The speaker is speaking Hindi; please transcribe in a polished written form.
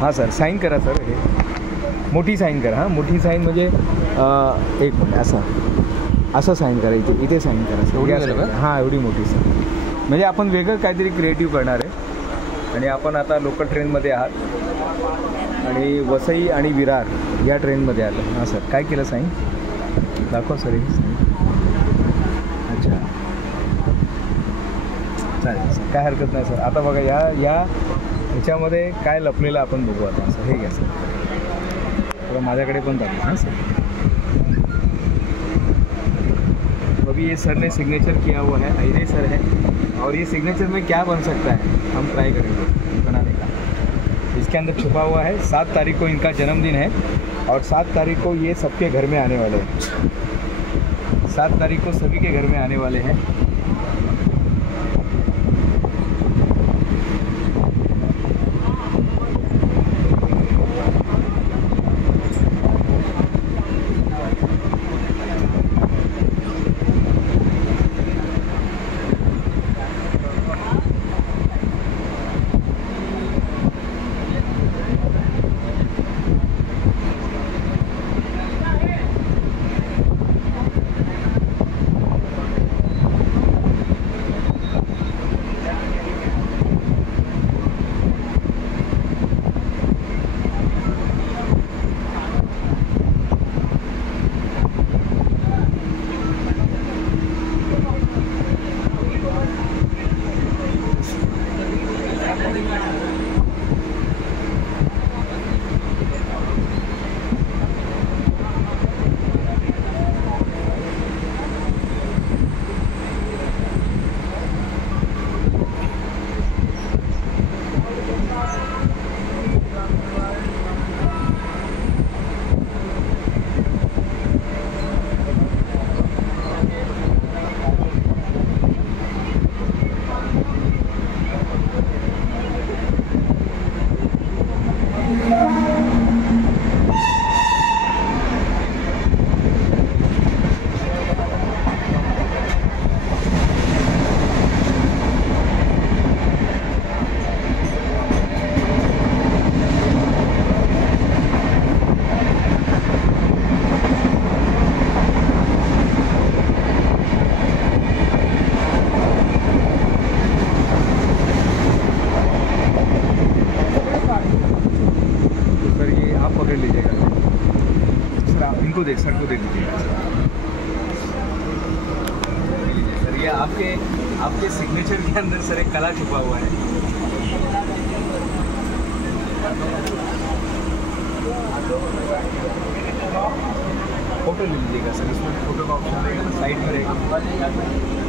हां सर, साईन करा सर. हे मोठी साईन करा. हां, मोठी साईन म्हणजे एक मिनिट, असं साईन करा. इथे साईन करा सर. हां, एवढी मोठी सर. म्हणजे आपण वेगळं काहीतरी क्रिएटिव्ह करणार आहे. आणि आपण आता लोकल ट्रेनमध्ये आहात आणि वसई आणि विरार या ट्रेनमध्ये आलं. हां सर, काय केलं साईन दाखवा सर. हे अच्छा, चालेल सर, काय हरकत नाही सर. आता बघा ह्याच्यामध्ये काय लपलेलं आपण बघू आता. सर हे घ्या सर, थोडं माझ्याकडे पण दाखवा. हां सर, अभी ये सर ने सिग्नेचर किया हुआ है, अहिरे सर है. और ये सिग्नेचर में क्या बन सकता है, हम ट्राई करेंगे बनाने का. इसके अंदर छुपा हुआ है 7 तारीख को इनका जन्मदिन है और 7 तारीख को ये सबके घर में आने वाले हैं. 7 तारीख को सभी के घर में आने वाले हैं. सर को दे दीजिएगा सर. ये आपके सिग्नेचर के अंदर सर एक कला छुपा हुआ है. फोटो ले लीजिएगा सर. इसमें फोटो का ऑप्शन रहेगा, साइड में रहेगा.